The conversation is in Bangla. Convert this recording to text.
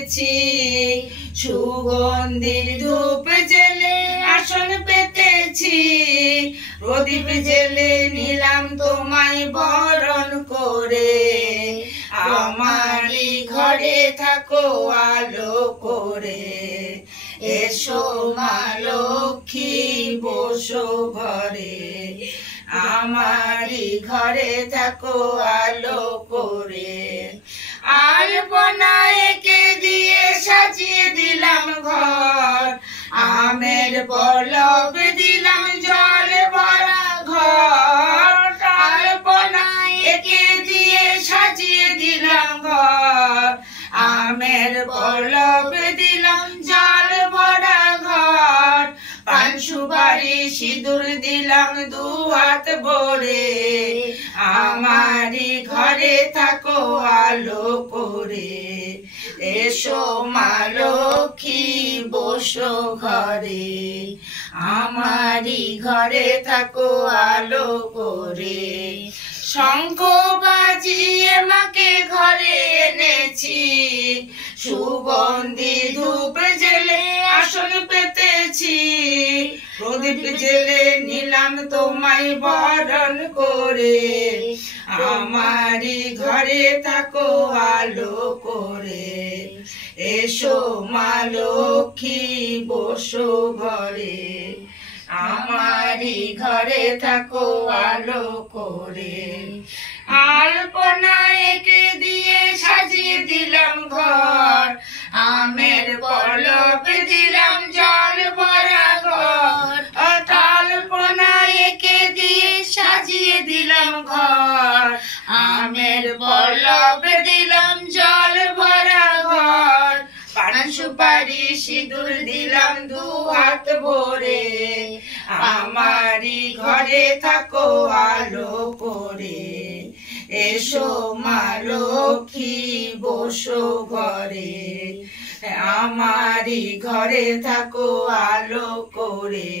পেতেছি, সুগন্ধি ধূপ জেলে আসন পেতেছি, প্রদীপ জেলে নিলাম তোমায় বরণ করে। আমারই ঘরে থাকো আলো করে, এসো মা লক্ষ্মী বসো ঘরে। আমারই ঘরে থাকো আলো করে। আলপনা এঁকে দিয়ে সাজিয়ে দিলাম ঘর, আমের পল্লব দিলাম জল ভরা ঘর। আলপনা এঁকে দিয়ে সাজিয়ে দিলাম ঘর, আমের পল্লব দিলাম জল ভরা ঘর। পান সুপারি সিঁদুর দিলাম দু হাত ভরে, আমারই ঘরে থাকো আলো করে। এসো মা লক্ষ্মী বসো ঘরে, আমারই ঘরে থাকো আলো করে। শঙ্খ বাজিয়ে মাকে ঘরে এনেছি, সুগন্ধি ধূপ জেলে আসন পেতেছি, প্রদীপ জেলে নিলাম তোমায় বরণ করে। আমারই ঘরে থাকো আলো করে, এসো মা লক্ষ্মী বসো ঘরে। আমারই ঘরে থাকো আলো করে। আলপনা এঁকে দিয়ে সাজিয়ে দিলাম ঘর, আমের পল্লব দিলাম জল ভরা ঘর। আলপনা এঁকে দিয়ে সাজিয়ে দিলাম ঘর, আমের পল্লব দিলাম জল ভরা ঘর। পান সুপারি সিঁদুর দিলাম দু হাত ভরে, আমারই ঘরে থাকো আলো করে। এসো মা লক্ষ্মী বসো ঘরে, আমারই ঘরে থাকো আলো করে।